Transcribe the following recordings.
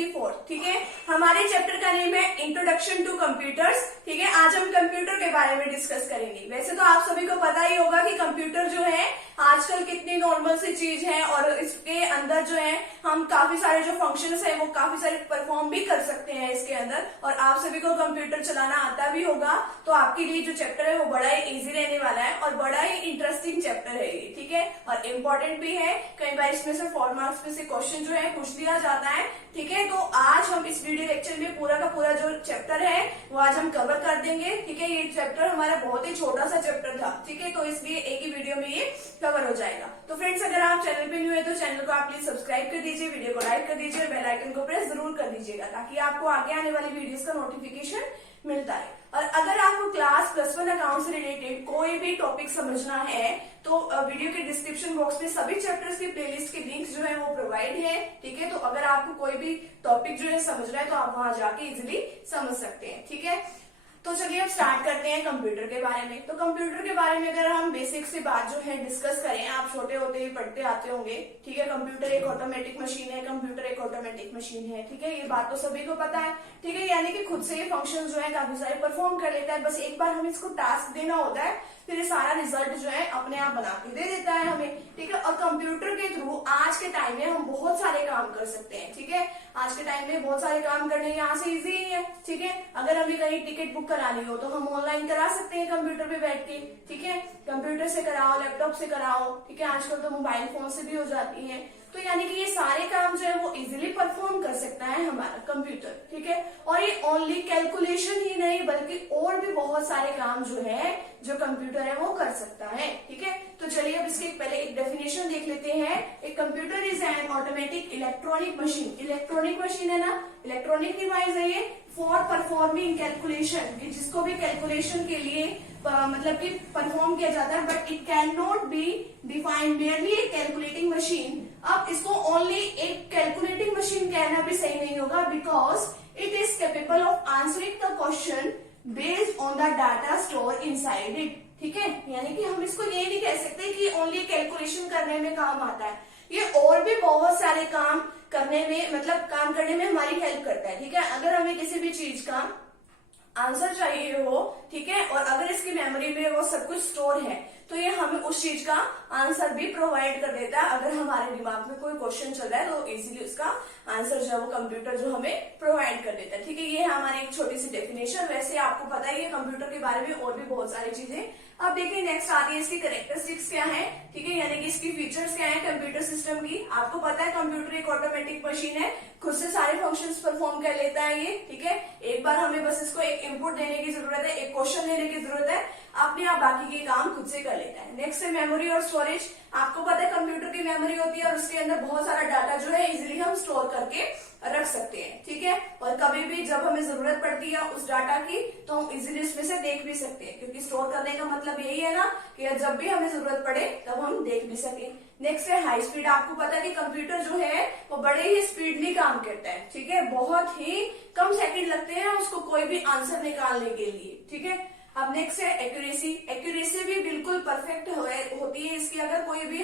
Activity 4। ठीक है, हमारे चैप्टर का नेम है इंट्रोडक्शन टू कंप्यूटर्स। ठीक है, आज हम कंप्यूटर के बारे में डिस्कस करेंगे। वैसे तो आप सभी को पता ही होगा कि कंप्यूटर जो है आजकल कितनी नॉर्मल सी चीज है और इसके अंदर जो है हम काफी सारे जो फंक्शंस है वो काफी सारे परफॉर्म भी कर सकते हैं इसके अंदर। और आप सभी को कंप्यूटर चलाना आता भी होगा, तो आपके लिए जो चैप्टर है वो बड़ा ही इजी रहने वाला है और बड़ा ही इंटरेस्टिंग चैप्टर है ये। ठीक है, और इम्पोर्टेंट भी है। कई बार इसमें से 4 मार्क्स में से क्वेश्चन जो है पूछ लिया जाता है। ठीक है, तो आज हम इस वीडियो लेक्चर में पूरा का पूरा जो चैप्टर है वो आज हम कवर कर देंगे। ठीक है, ये चैप्टर हमारा बहुत ही छोटा सा चैप्टर था। ठीक है, तो इसलिए एक ही वीडियो में ये कवर हो जाएगा। तो फ्रेंड्स, अगर आप चैनल पे न्यू है तो चैनल को आप प्लीज सब्सक्राइब कर दीजिए, वीडियो को लाइक कर दीजिए और बेल आइकन को प्रेस जरूर कर दीजिएगा ताकि आपको आगे आने वाली वीडियोस का नोटिफिकेशन मिलता है। और अगर आपको क्लास +1 अकाउंट से रिलेटेड कोई भी टॉपिक समझना है तो वीडियो के डिस्क्रिप्शन बॉक्स में सभी चैप्टर्स की प्लेलिस्ट के लिंक्स जो है वो प्रोवाइड है। ठीक है, तो अगर आपको कोई भी टॉपिक जो है समझना है तो आप वहां जाके इजिली समझ सकते हैं। ठीक है, तो चलिए अब स्टार्ट करते हैं कंप्यूटर के बारे में। तो कंप्यूटर के बारे में अगर हम बेसिक से बात जो है डिस्कस करें, आप छोटे होते ही पढ़ते आते होंगे। ठीक है, कंप्यूटर एक ऑटोमेटिक मशीन है, कंप्यूटर एक ऑटोमेटिक मशीन है। ठीक है, ये बात तो सभी को पता है। ठीक है, यानी कि खुद से ये फंक्शन जो है काफी सारे परफॉर्म कर लेता है। बस एक बार हमें इसको टास्क देना होता है, फिर ये सारा रिजल्ट जो है अपने आप बना के दे देता है हमें। ठीक है, और कंप्यूटर के थ्रू आज के टाइम में हम बहुत सारे काम कर सकते हैं। ठीक है, आज के टाइम में बहुत सारे काम करने यहाँ से इजी ही है। ठीक है, अगर हमें कहीं टिकट बुक करानी हो तो हम ऑनलाइन करा सकते हैं कंप्यूटर पे बैठ के। ठीक है, कंप्यूटर से कराओ, लैपटॉप से कराओ। ठीक है, आजकल तो मोबाइल फोन से भी हो जाती है। तो यानी कि ये सारे काम जो है वो इजीली परफॉर्म कर सकता है हमारा कंप्यूटर। ठीक है, और ये ओनली कैलकुलेशन ही नहीं बल्कि और भी बहुत सारे काम जो है जो कंप्यूटर है वो कर सकता है। ठीक है, तो चलिए अब इसके पहले एक डेफिनेशन देख लेते हैं। एक computer is an automatic electronic machine. Electronic machine है ना, इलेक्ट्रॉनिक डिवाइस है ये फॉर परफॉर्मिंग कैलकुलेशन, जिसको भी कैलकुलेशन के लिए मतलब कि परफॉर्म किया जाता है। But it can not be defined merely A calculating machine. अब इसको ओनली एक कैलकुलेटिंग मशीन कहना भी सही नहीं होगा, because it is capable of answering the question based on the data store inside it. ठीक है, यानी कि हम इसको ये नहीं कह सकते कि ओनली कैलकुलेशन करने में काम आता है। ये और भी बहुत सारे काम करने में मतलब काम करने में हमारी हेल्प करता है। ठीक है, अगर हमें किसी भी चीज का आंसर चाहिए हो, ठीक है, और अगर इसकी मेमोरी में वो सब कुछ स्टोर है तो ये हमें उस चीज का आंसर भी प्रोवाइड कर देता है। अगर हमारे दिमाग में कोई क्वेश्चन चल रहा है तो इजीली उसका आंसर जो है वो कंप्यूटर जो हमें प्रोवाइड कर देता है। ठीक है, ये है हमारी एक छोटी सी डेफिनेशन। वैसे आपको पता ही है कंप्यूटर के बारे में और भी बहुत सारी चीजें। अब देखिए नेक्स्ट आती है इसकी कैरेक्टरिस्टिक्स क्या है। ठीक है, यानी कि इसकी फीचर्स क्या है कंप्यूटर सिस्टम की। आपको पता है कंप्यूटर एक ऑटोमेटिक मशीन है, खुद से सारे फंक्शंस परफॉर्म कर लेता है ये। ठीक है, एक बार हमें बस इसको एक इनपुट देने की जरूरत है, एक क्वेश्चन देने की जरूरत है, अपने आप बाकी के काम खुद से कर लेता है। नेक्स्ट है मेमोरी और स्टोरेज। आपको पता है कंप्यूटर की मेमोरी होती है और उसके अंदर बहुत सारा डाटा जो है इजीली हम स्टोर करके रख सकते हैं। ठीक है, और कभी भी जब हमें जरूरत पड़ती है उस डाटा की तो हम इजीली उसमें से देख भी सकते हैं, क्योंकि स्टोर करने का मतलब यही है ना कि जब भी हमें जरूरत पड़े तब हम देख भी सके। नेक्स्ट है हाई स्पीड। आपको पता है कि कंप्यूटर जो है वो बड़े ही स्पीडली काम करता है। ठीक है, बहुत ही कम सेकंड लगते हैं उसको कोई भी आंसर निकालने के लिए। ठीक है, अब नेक्स्ट है एक्यूरेसी। एक्यूरेसी भी बिल्कुल परफेक्ट होती है इसकी। अगर कोई भी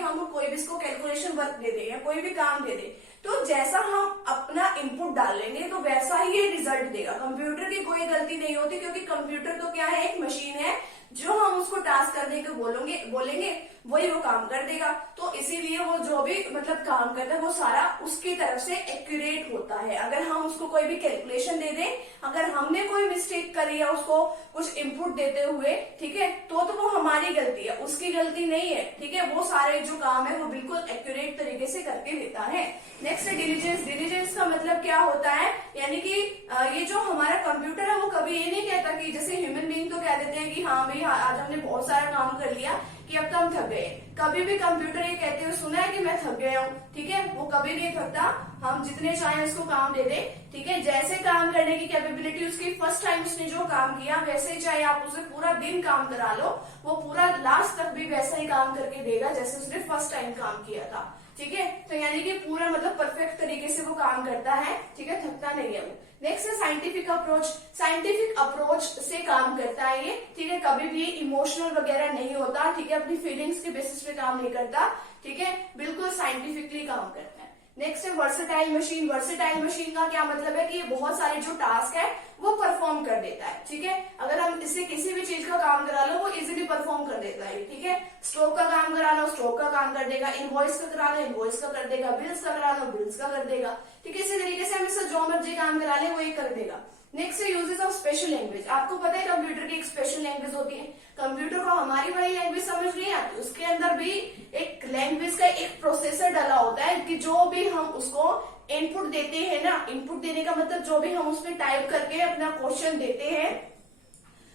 इसको कैलकुलेशन वर्क दे दे या कोई भी काम दे दे तो जैसा हम अपना इनपुट डाल लेंगे तो वैसा ही ये रिजल्ट देगा। कंप्यूटर की कोई गलती नहीं होती, क्योंकि कंप्यूटर तो क्या है, एक मशीन है। जो हम उसको टास्क करने को बोलेंगे वही वो काम कर देगा। तो इसीलिए वो जो भी मतलब काम करता है वो सारा उसकी तरफ से एक्यूरेट होता है। अगर हम उसको कोई भी कैलकुलेशन दे दें, अगर हमने कोई मिस्टेक करी है उसको कुछ इनपुट देते हुए, ठीक है, तो वो हमारी गलती है, उसकी गलती नहीं है। ठीक है, वो सारे जो काम है वो बिल्कुल एक्यूरेट तरीके से करके देता है। नेक्स्ट है डिलीजेंस। डिलीजेंस का मतलब क्या होता है, यानी कि ये जो हमारा कंप्यूटर है वो कभी ये नहीं कहता कि जैसे ह्यूमन बीइंग तो कह देते हैं कि हाँ भाई आज हमने बहुत सारा काम कर लिया कि अब तो हम थक गए। कभी भी कंप्यूटर ये कहते हुए सुना है कि मैं थक गया हूँ। ठीक है, वो कभी नहीं थकता। हम जितने चाहें उसको काम दे दे। ठीक है, जैसे काम करने की कैपेबिलिटी उसकी फर्स्ट टाइम उसने जो काम किया वैसे चाहे आप उसे पूरा दिन काम करा लो, वो पूरा लास्ट तक भी वैसा ही काम करके देगा जैसे उसने फर्स्ट टाइम काम किया था। ठीक है, तो यानी कि पूरा मतलब परफेक्ट तरीके से वो काम करता है। ठीक है, थकता नहीं है वो। नेक्स्ट है साइंटिफिक अप्रोच। साइंटिफिक अप्रोच से काम करता है ये। ठीक है, कभी भी इमोशनल वगैरह नहीं होता। ठीक है, अपनी फीलिंग्स के बेसिस पे काम नहीं करता। ठीक है, बिल्कुल साइंटिफिकली काम करता है। नेक्स्ट है वर्सेटाइल मशीन। वर्सेटाइल मशीन का क्या मतलब है कि ये बहुत सारे जो टास्क है वो परफॉर्म कर देता है, ठीक है। अगर हम इससे किसी भी चीज का काम करा लो वो इजीली परफॉर्म कर देता है, ठीक है। स्ट्रोक का काम करा लो स्ट्रोक का काम कर देगा, इनवॉइस का करा लो इनवॉइस का कर देगा, बिल्स का करा लो बिल्स का कर देगा, ठीक है। इसी तरीके से हम इससे जो मर्जी काम करा ले वो ये कर देगा। नेक्स्ट है यूजेस ऑफ स्पेशल लैंग्वेज। आपको पता है कंप्यूटर की एक स्पेशल लैंग्वेज होती है। कंप्यूटर को हमारी वाली लैंग्वेज समझ नहीं आती, उसके अंदर भी एक लैंग्वेज का एक प्रोसेसर डाला होता है कि जो भी हम उसको इनपुट देते हैं ना, इनपुट देने का मतलब जो भी हम उसमें टाइप करके अपना क्वेश्चन देते हैं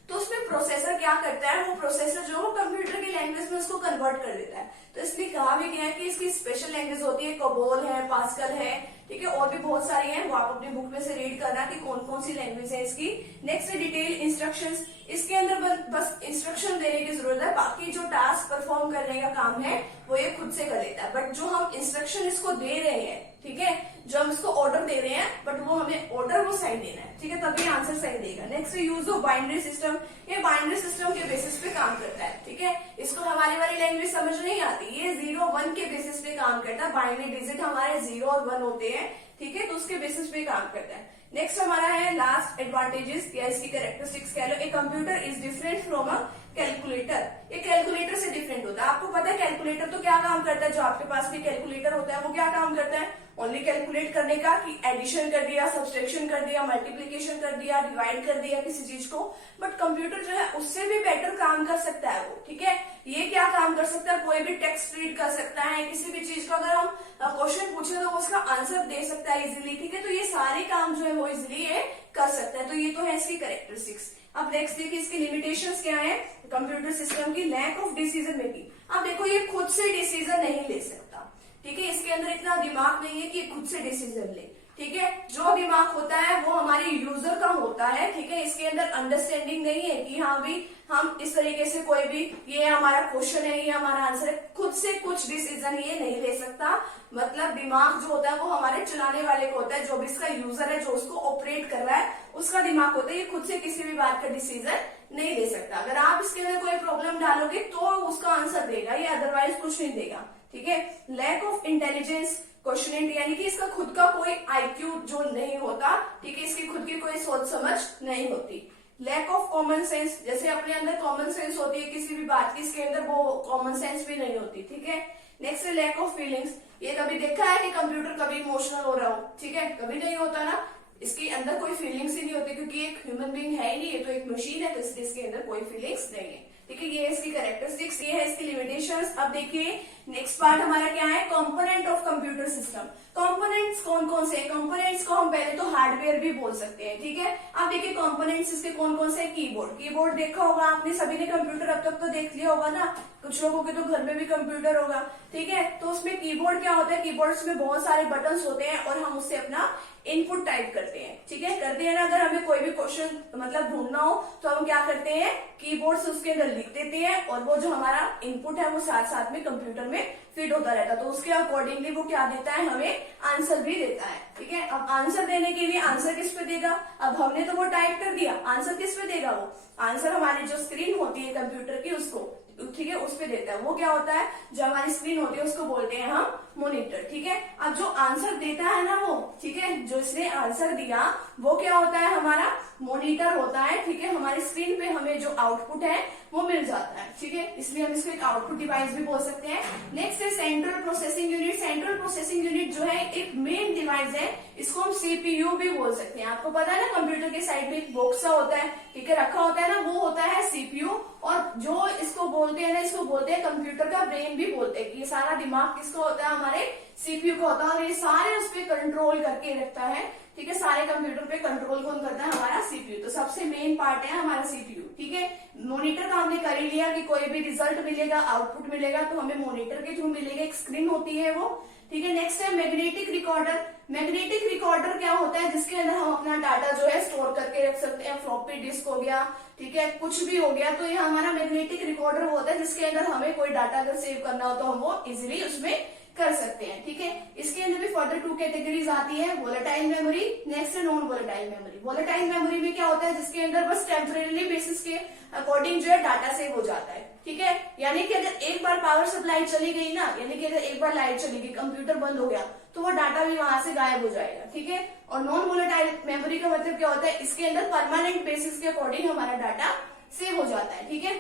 तो उसमें प्रोसेसर क्या करता है, वो प्रोसेसर जो कंप्यूटर की लैंग्वेज में उसको कन्वर्ट कर देता है। तो इसलिए कहा भी गया है कि इसकी स्पेशल लैंग्वेज होती है, कोबोल है, पास्कल है, ठीक है, और भी बहुत सारी हैं, वो आप अपनी बुक में से रीड करना कि कौन कौन सी लैंग्वेज है इसकी। नेक्स्ट है डिटेल इंस्ट्रक्शंस। इसके अंदर बस इंस्ट्रक्शन देने की जरूरत है, बाकी जो टास्क परफॉर्म करने का काम है वो ये खुद से कर लेता है। बट जो हम इंस्ट्रक्शन इसको दे रहे हैं, ठीक है, जो हम इसको ऑर्डर दे रहे हैं बट वो हमें ऑर्डर वो सही देना है, ठीक है, तभी आंसर सही देगा। Next use of binary system. ये बाइनरी सिस्टम के बेसिस पे काम करता है, ठीक है। इसको हमारी वाली लैंग्वेज समझ नहीं आती, ये 0 1 के बेसिस पे काम करता है। बाइनरी डिजिट हमारे 0 और 1 होते हैं, ठीक है, तो उसके बेसिस पे काम करता है। नेक्स्ट हमारा है लास्ट एडवांटेजेस या इसकी कैरेक्टरिस्टिक्स कह लो। A computer is different from a calculator. ये कैलकुलेटर से डिफरेंट होता है। आपको पता है कैलकुलेटर तो क्या काम करता है, जो आपके पास भी कैलकुलेटर होता है वो क्या काम करता है, ओनली कैलकुलेट करने का, कि एडिशन कर दिया, सब्सट्रैक्शन कर दिया, मल्टीप्लीकेशन कर दिया, डिवाइड कर दिया किसी चीज को। बट कंप्यूटर जो है उससे भी बेटर काम कर सकता है वो, ठीक है। ये क्या काम कर सकता है, कोई भी टेक्स्ट रीड कर सकता है, किसी भी चीज का अगर हम क्वेश्चन पूछे तो उसका आंसर दे सकता है इजिली, ठीक है। तो ये सारे काम जो है वो इजिली ये कर सकता है। तो ये तो है इसकी कैरेक्टरिस्टिक्स। अब नेक्स्ट देखिए इसकी लिमिटेशंस क्या है कंप्यूटर सिस्टम की। Lack of decision making. अब देखो ये खुद से डिसीजन नहीं ले सकता, ठीक है, इसके अंदर इतना दिमाग नहीं है कि खुद से डिसीजन ले, ठीक है। जो दिमाग होता है वो हमारे यूजर का होता है, ठीक है। इसके अंदर अंडरस्टैंडिंग नहीं है कि हाँ भी हम इस तरीके से कोई भी ये हमारा क्वेश्चन है, ये हमारा आंसर है, खुद से कुछ डिसीजन ये नहीं ले सकता। मतलब दिमाग जो होता है वो हमारे चलाने वाले को होता है, जो भी इसका यूजर है, जो उसको ऑपरेट कर रहा है उसका दिमाग होता है। ये खुद से किसी भी बात का डिसीजन नहीं दे सकता। अगर आप इसके अंदर कोई प्रॉब्लम डालोगे तो उसका आंसर देगा, ये अदरवाइज कुछ नहीं देगा, ठीक है। लैक ऑफ इंटेलिजेंस क्वेश्चनेंट, यानी कि इसका खुद का कोई आईक्यू जो नहीं होता, ठीक है, इसकी खुद की कोई सोच समझ नहीं होती। लैक ऑफ कॉमन सेंस, जैसे अपने अंदर कॉमन सेंस होती है किसी भी बात की, इसके अंदर वो कॉमन सेंस भी नहीं होती, ठीक है। नेक्स्ट है लैक ऑफ फीलिंग्स। ये कभी देखा है कि कंप्यूटर कभी इमोशनल हो रहा हो, ठीक है, कभी नहीं होता ना, इसके अंदर कोई फीलिंग्स ही नहीं होती क्योंकि एक ह्यूमन बीइंग है ही नहीं, ये तो एक मशीन है, तो इसलिए इसके अंदर कोई फीलिंग्स नहीं है, ठीक है। ये इसकी कैरेक्टरिस्टिक्स, ये है इसकी लिमिटेशंस। अब देखिए नेक्स्ट पार्ट हमारा क्या है, component of computer system. Components कौन कौन से, कंपोनेंट्स को हम पहले तो हार्डवेयर भी बोल सकते हैं, ठीक है। अब देखिए कंपोनेंट्स इसके कौन कौन से, कीबोर्ड। कीबोर्ड देखा होगा आपने, सभी ने कंप्यूटर अब तक तो देख लिया होगा ना, कुछ लोगों के तो घर में भी कंप्यूटर होगा, ठीक है। तो उसमें कीबोर्ड क्या होता है, कीबोर्ड्स में बहुत सारे बटन्स होते हैं और हम उससे अपना इनपुट टाइप करते हैं, ठीक है, करते हैं ना। अगर हमें कोई भी क्वेश्चन मतलब ढूंढना हो तो हम क्या करते हैं, कीबोर्ड से उसके अंदर लिख देते हैं और वो जो हमारा इनपुट है वो साथ साथ में कंप्यूटर में फिट होता रहता है। तो उसके अकॉर्डिंगली वो क्या देता है, हमें आंसर भी देता है, ठीक है। अब आंसर देने के लिए आंसर किस पे देगा, अब हमने तो वो टाइप कर दिया, आंसर किस पे देगा, वो आंसर हमारी जो स्क्रीन होती है कंप्यूटर की उसको, ठीक है, उस पे देता है। वो क्या होता है, जो हमारी स्क्रीन होती है उसको बोलते हैं हम मॉनिटर, ठीक है। अब जो आंसर देता है ना वो, ठीक है, जो इसने आंसर दिया वो क्या होता है, हमारा मॉनिटर होता है, ठीक है। हमारी स्क्रीन पे हमें जो आउटपुट है वो मिल जाता है, ठीक है, इसलिए हम इसको एक आउटपुट डिवाइस भी बोल सकते हैं। नेक्स्ट है central processing unit. Central processing unit जो है एक मेन डिवाइस है, इसको हम सीपीयू भी बोल सकते हैं। आपको पता है ना कंप्यूटर के साइड में एक बॉक्स होता है, ठीक है, रखा होता है ना, वो होता है सीपीयू। और जो इसको बोलते हैं ना, इसको बोलते हैं कंप्यूटर का ब्रेन भी बोलते हैं। ये सारा दिमाग किसका होता है, हमारे सीपीयू का होता है, और ये सारे उस पर कंट्रोल करके रखता है, ठीक है। सारे कंप्यूटर पे कंट्रोल कौन करता है, हमारा सीपीयू। तो सबसे मेन पार्ट है हमारा सीपीयू, ठीक है। मॉनिटर का हमने कर ही लिया कि कोई भी रिजल्ट मिलेगा, आउटपुट मिलेगा तो हमें मॉनिटर के थ्रू मिलेगा, एक स्क्रीन होती है वो, ठीक है। नेक्स्ट है मैग्नेटिक रिकॉर्डर। मैग्नेटिक रिकॉर्डर क्या होता है, जिसके अंदर हम अपना डाटा जो है स्टोर करके रख सकते हैं, फ्लॉपी डिस्क हो गया, ठीक है, कुछ भी हो गया, तो ये हमारा मैग्नेटिक रिकॉर्डर होता है जिसके अंदर हमें कोई डाटा अगर सेव करना हो तो हम वो इजिली उसमें कर सकते हैं। ठीक है, इसके अंदर भी फर्दर 2 कैटेगरीज आती है, वोलेटाइल मेमोरी, नेक्स्ट है non volatile memory. Volatile memory में क्या होता है, जिसके अंदर बस टेम्परेरी बेसिस के अकॉर्डिंग जो है डाटा सेव हो जाता है। ठीक है, यानी कि अगर एक बार पावर सप्लाई चली गई ना, यानी कि अगर एक बार लाइट चली गई, कंप्यूटर बंद हो गया, तो वो डाटा भी वहां से गायब हो जाएगा। ठीक है, और नॉन वोलेटाइल मेमोरी का मतलब क्या होता है, इसके अंदर परमानेंट बेसिस के अकॉर्डिंग हमारा डाटा सेव हो जाता है। ठीक है,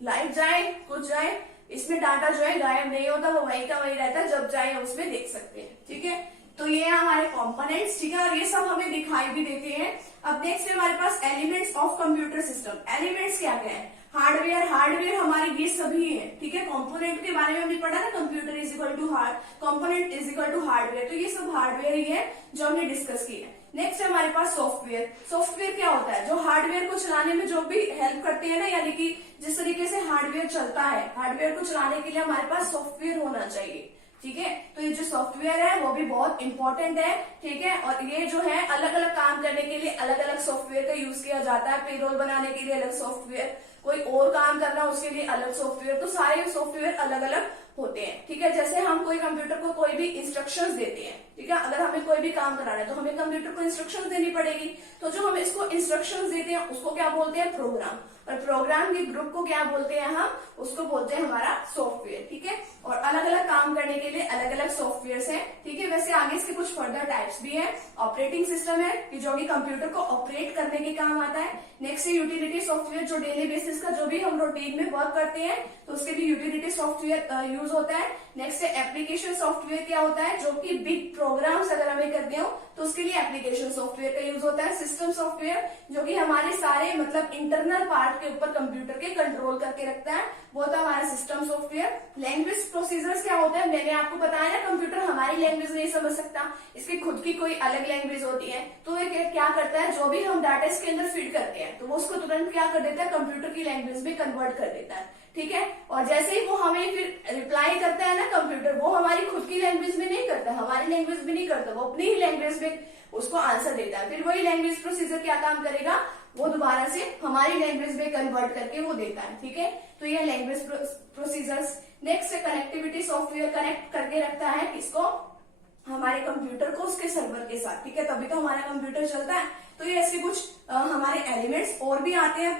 लाइट जाए कुछ जाए, इसमें डाटा जो है गायब नहीं होता, वो वही का वही रहता है, जब चाहे उसमें देख सकते हैं। ठीक है, तो ये है हमारे कंपोनेंट्स। ठीक है, और ये सब हमें दिखाई भी देते हैं। अब नेक्स्ट है हमारे पास elements of computer system. Elements क्या क्या है, हार्डवेयर। हार्डवेयर हमारे ये सभी है। ठीक है, कंपोनेंट के बारे में हमने पढ़ा ना, computer is equal to component is equal to hardware, तो ये सब हार्डवेयर ही है जो हमने डिस्कस किया है। नेक्स्ट है हमारे पास सॉफ्टवेयर। सॉफ्टवेयर क्या होता है, जो हार्डवेयर को चलाने में जो भी हेल्प करते हैं ना, यानी कि जिस तरीके से हार्डवेयर चलता है, हार्डवेयर को चलाने के लिए हमारे पास सॉफ्टवेयर होना चाहिए। ठीक है, तो ये जो सॉफ्टवेयर है वो भी बहुत इंपॉर्टेंट है। ठीक है, और ये जो है अलग अलग काम करने के लिए अलग अलग सॉफ्टवेयर का यूज किया जाता है। पेरोल बनाने के लिए अलग सॉफ्टवेयर, कोई और काम करना उसके लिए अलग सॉफ्टवेयर, तो सारे सॉफ्टवेयर अलग अलग होते हैं। ठीक है, जैसे हम कोई कंप्यूटर को कोई भी इंस्ट्रक्शंस देते हैं। ठीक है, अगर हमें कोई भी काम कराना है तो हमें कंप्यूटर को इंस्ट्रक्शंस देनी पड़ेगी, तो जो हम इसको इंस्ट्रक्शंस देते हैं उसको क्या बोलते हैं, प्रोग्राम। और प्रोग्राम के ग्रुप को क्या बोलते हैं हम, उसको बोलते हैं हमारा सॉफ्टवेयर। ठीक है, और अलग अलग काम करने के लिए अलग अलग सॉफ्टवेयर हैं। ठीक है, वैसे आगे इसके कुछ फर्दर टाइप्स भी है। ऑपरेटिंग सिस्टम है कि जो कि कंप्यूटर को ऑपरेट करने के काम आता है। नेक्स्ट है यूटिलिटी सॉफ्टवेयर, जो डेली बेसिस का जो भी हम रूटीन में वर्क करते हैं तो उसके लिए यूटिलिटी सॉफ्टवेयर यूज होता है। नेक्स्ट है एप्लीकेशन सॉफ्टवेयर, क्या होता है, जो कि बिग प्रोग्राम्स अगर हमें करते हो तो उसके लिए एप्लीकेशन सॉफ्टवेयर का यूज होता है। सिस्टम सॉफ्टवेयर, जो कि हमारे सारे मतलब इंटरनल पार्ट के ऊपर कंप्यूटर के कंट्रोल करके रखता है, वो होता है हमारा सिस्टम सॉफ्टवेयर। लैंग्वेज प्रोसीजर्स क्या होता है, मैंने आपको बताया ना, कंप्यूटर हमारी लैंग्वेज नहीं समझ सकता, इसकी खुद की कोई अलग लैंग्वेज होती है। तो ये क्या करता है, जो भी हम डाटा इसके अंदर फीड करते हैं तो वो उसको तुरंत क्या कर देता है, कंप्यूटर की लैंग्वेज में कन्वर्ट कर देता है। ठीक है, और जैसे ही वो हमें फिर रिप्लाई करता है ना कंप्यूटर, वो हमारी खुद की लैंग्वेज में नहीं करता, हमारी लैंग्वेज में नहीं करता, वो अपनी ही लैंग्वेज में उसको आंसर देता है। फिर वही लैंग्वेज प्रोसीजर क्या काम करेगा, वो दोबारा से हमारी लैंग्वेज में कन्वर्ट करके वो देता है। ठीक है, तो ये लैंग्वेज प्रोसीजर्स। नेक्स्ट है कनेक्टिविटी सॉफ्टवेयर, कनेक्ट करके रखता है किसको, हमारे कंप्यूटर को उसके सर्वर के साथ। ठीक है, तभी तो हमारा कंप्यूटर चलता है। तो ये ऐसे कुछ हमारे एलिमेंट्स और भी आते हैं।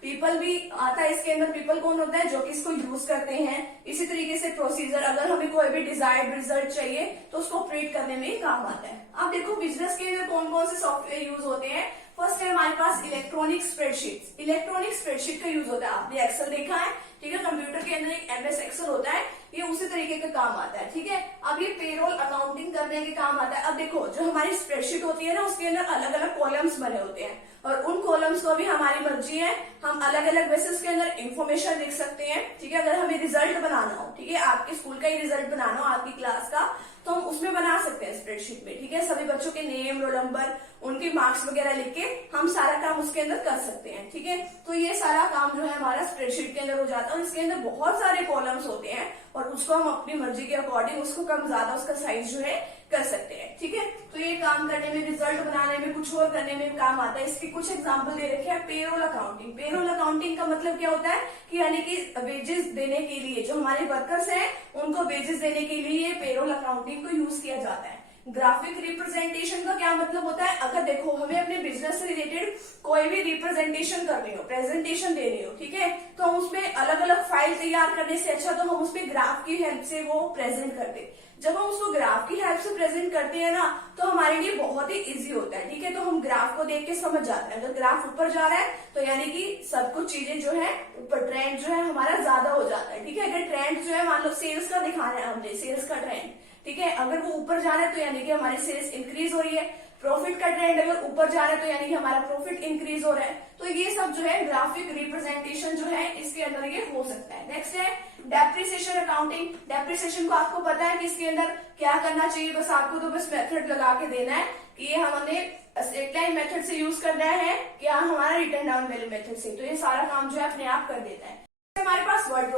पीपल भी आता है इसके अंदर। पीपल कौन होता है, जो कि इसको यूज करते हैं। इसी तरीके से प्रोसीजर, अगर हमें कोई भी डिजायर्ड रिजल्ट चाहिए तो उसको ऑपरेट करने में काम आता है। अब देखो बिजनेस के अंदर कौन कौन से सॉफ्टवेयर यूज होते हैं। फर्स्ट है हमारे पास इलेक्ट्रॉनिक स्प्रेडशीट। इलेक्ट्रॉनिक स्प्रेडशीट का यूज होता है, आपने एक्सेल देखा है। ठीक है, कंप्यूटर के अंदर एक MS एक्सेल होता है, ये उसी तरीके का काम आता है। ठीक है, अब ये पेरोल अकाउंटिंग करने के काम आता है। अब देखो जो हमारी स्प्रेडशीट होती है ना, उसके अंदर अलग अलग कॉलम्स बने होते हैं, और उन कॉलम्स को भी हमारी मर्जी है, हम अलग अलग बेसिस के अंदर इंफॉर्मेशन लिख सकते हैं। ठीक है, अगर हमें रिजल्ट बनाना हो, ठीक है, आपके स्कूल का ही रिजल्ट बनाना हो, आपकी क्लास का, तो हम उसमें बना सकते हैं स्प्रेडशीट में। ठीक है, सभी बच्चों के नेम, रोल नंबर, उनके मार्क्स वगैरह लिख के हम सारा काम उसके अंदर कर सकते हैं। ठीक है, तो ये सारा काम जो है हमारा स्प्रेडशीट के अंदर हो जाता है, और इसके अंदर बहुत सारे कॉलम्स होते हैं, और उसको हम अपनी मर्जी के अकॉर्डिंग उसको कम ज्यादा उसका साइज जो है कर सकते हैं। ठीक है, तो ये काम करने में, रिजल्ट बनाने में, कुछ और करने में काम आता है। इसके कुछ एग्जांपल दे रखे हैं। Payroll accounting. पेरोल अकाउंटिंग का मतलब क्या होता है कि यानी कि वेजेस देने के लिए, जो हमारे वर्कर्स हैं उनको वेजेस देने के लिए ये पेरोल अकाउंटिंग को यूज किया जाता है। ग्राफिक रिप्रेजेंटेशन का क्या मतलब होता है, अगर देखो हमें अपने बिजनेस से रिलेटेड कोई भी रिप्रेजेंटेशन करनी हो, प्रेजेंटेशन देनी हो, ठीक है, तो हम उसमें अलग अलग फाइल तैयार करने से अच्छा तो हम उसमें ग्राफ की हेल्प से वो प्रेजेंट करते। जब हम उसको ग्राफ की हेल्प से प्रेजेंट करते हैं ना, तो हमारे लिए बहुत ही इजी होता है। ठीक है, तो हम ग्राफ को देख के समझ जाते हैं, अगर ग्राफ ऊपर जा रहा है तो यानी कि सब कुछ चीजें जो है ऊपर, ट्रेंड जो है हमारा ज्यादा हो जाता है। ठीक है, अगर ट्रेंड जो है मान लो सेल्स का दिखाना है हमने, सेल्स का ट्रेंड, ठीक है, अगर वो ऊपर जा रहा है तो यानी कि हमारी सेल्स इंक्रीज हो रही है। प्रॉफिट का ट्रेंड अगर ऊपर जा रहा है तो यानी कि हमारा प्रॉफिट इंक्रीज हो रहा है। तो ये सब जो है ग्राफिक रिप्रेजेंटेशन जो है इसके अंदर ये हो सकता है। नेक्स्ट है डेप्रिसिएशन अकाउंटिंग। डेप्रिसिएशन को आपको पता है कि इसके अंदर क्या करना चाहिए, बस आपको तो बस मेथड लगा के देना है कि ये हमने स्ट्रेट लाइन मेथड से यूज करना है या हमारा रिटर्न डाउन वैल्यू मेथड से, तो ये सारा काम जो है अपने आप कर देता है। हमारे पास वर्ड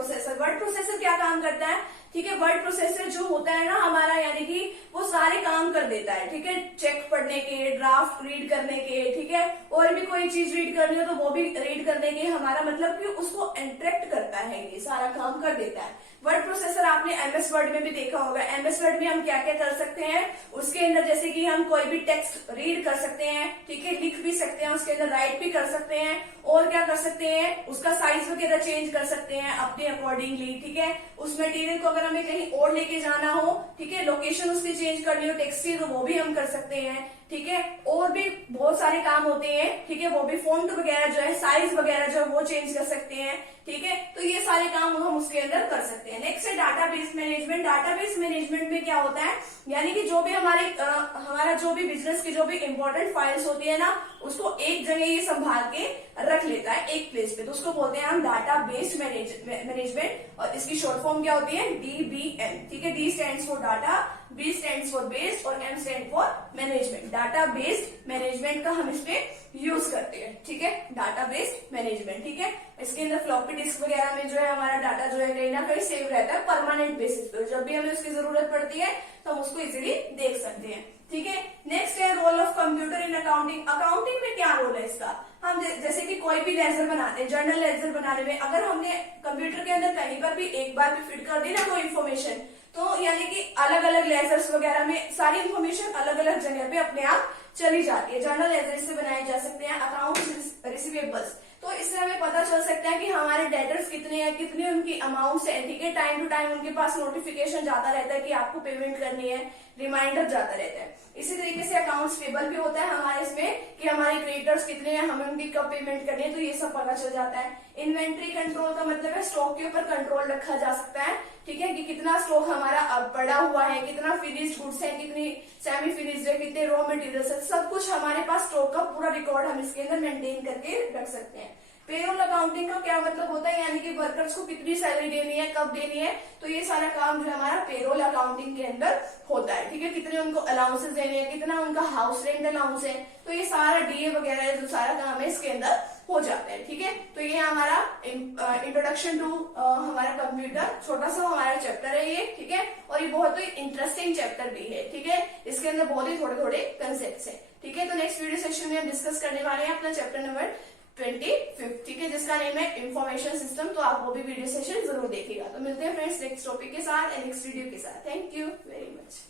प्रोसेसर क्या काम करता है, ठीक है। वर्ड प्रोसेसर जो होता है ना हमारा, यानी कि वो सारे काम कर देता है, ठीक है। चेक पढ़ने के, ड्राफ्ट रीड करने के, ठीक है, और भी कोई चीज रीड करनी हो तो वो भी रीड करने के, हमारा मतलब कि उसको इंटरेक्ट करता है, ये सारा काम कर देता है। वर्ड प्रोसेसर आपने एमएस वर्ड में भी देखा होगा। एमएस वर्ड में हम क्या क्या कर सकते हैं, उसके अंदर जैसे कि हम कोई भी टेक्स्ट रीड कर सकते हैं, ठीक है, लिख भी सकते हैं, उसके अंदर राइट भी कर सकते हैं, और क्या कर सकते हैं, उसका साइज वगैरह चेंज कर सकते हैं अपने अकॉर्डिंगली, ठीक है। उस मटेरियल को अगर हमें कहीं और लेके जाना हो, ठीक है, लोकेशन उसकी चेंज करनी हो टेक्स्ट की, तो वो भी हम कर सकते हैं, ठीक है। और भी बहुत सारे काम होते हैं, ठीक है, वो भी फॉन्ट वगैरह जो है, साइज वगैरह जो है वो चेंज कर सकते हैं, ठीक है। तो ये सारे काम हम उसके अंदर कर सकते हैं। नेक्स्ट है डाटाबेस मैनेजमेंट। डाटाबेस मैनेजमेंट में क्या होता है, यानी कि जो भी हमारा जो भी बिजनेस की जो भी इंपॉर्टेंट फाइल्स होती है ना, उसको एक जगह ये संभाल के रख लेता है एक प्लेस पे, तो उसको बोलते हैं हम डाटा बेस्ड मैनेजमेंट। और इसकी शॉर्ट फॉर्म क्या होती है, DBM, ठीक है। D stands for data, B stands for based और M stand for management. Data based management का हम इसमें यूज करते हैं, ठीक है, डाटा बेस्ड मैनेजमेंट, ठीक है। इसके अंदर फ्लॉपी डिस्क वगैरह में जो है हमारा डाटा जो है कहीं ना कहीं सेव रहता है परमानेंट बेसिस पे, जब भी हमें उसकी जरूरत पड़ती है तो हम उसको इजीली देख सकते हैं, ठीक है। नेक्स्ट है role of computer in accounting. Accounting में क्या रोल है इसका, हम जैसे कि कोई भी लेजर बनाते हैं, जर्नल लेजर बनाने में अगर हमने कंप्यूटर के अंदर कहीं पर भी एक बार भी फिट कर दी ना कोई इन्फॉर्मेशन, तो यानी कि अलग अलग लेजर्स वगैरह में सारी इन्फॉर्मेशन अलग अलग जगह पे अपने आप चली जाती है। जर्नल लेजर से बनाए जा सकते हैं। अकाउंट रिसीवेबल्स, तो इससे हमें पता चल सकता है कि हमारे डेटर्स कितने हैं, कितनी उनकी अमाउंट्स है, ठीक है। टाइम टू टाइम उनके पास नोटिफिकेशन जाता रहता है कि आपको पेमेंट करनी है, रिमाइंडर जाता रहता है। इसी तरीके से अकाउंट्स पेबल भी होता है हमारे इसमें कि हमारे क्रेडिटर्स कितने हैं, हमें उनकी कब पेमेंट करनी है, तो ये सब पता चल जाता है। इन्वेंट्री कंट्रोल का मतलब है स्टॉक के ऊपर कंट्रोल रखा जा सकता है, ठीक है, कि कितना स्टॉक हमारा अब पड़ा हुआ है, कितना फिनिश्ड गुड्स है, कितनी सेमी फिनिश्ड है, कितने रॉ मटेरियल्स है, सब कुछ हमारे पास स्टॉक का पूरा रिकॉर्ड हम इसके अंदर मेंटेन करके रख सकते हैं। पेरोल अकाउंटिंग का क्या मतलब होता है, यानी कि वर्कर्स को कितनी सैलरी देनी है, कब देनी है, तो ये सारा काम जो है हमारा पेरोल अकाउंटिंग के अंदर होता है, ठीक है। कितने उनको अलाउंसेस देने हैं, कितना उनका हाउस रेंट अलाउंस है, तो ये सारा डीए वगैरह जो सारा काम है इसके अंदर हो जाता है, ठीक है। तो ये हमारा इंट्रोडक्शन टू हमारा कंप्यूटर, छोटा सा हमारा चैप्टर है ये, ठीक है, और ये बहुत ही इंटरेस्टिंग चैप्टर भी है, ठीक है। इसके अंदर बहुत ही थोड़े थोड़े कंसेप्ट है, ठीक है। तो नेक्स्ट वीडियो सेशन में हम डिस्कस करने वाले हैं अपना चैप्टर नंबर 25, ठीक है, जिसका नेम है इंफॉर्मेशन सिस्टम। तो आप वो भी वीडियो सेशन जरूर देखिएगा। तो मिलते हैं फ्रेंड्स नेक्स्ट टॉपिक के साथ, नेक्स्ट वीडियो के साथ। Thank you very much.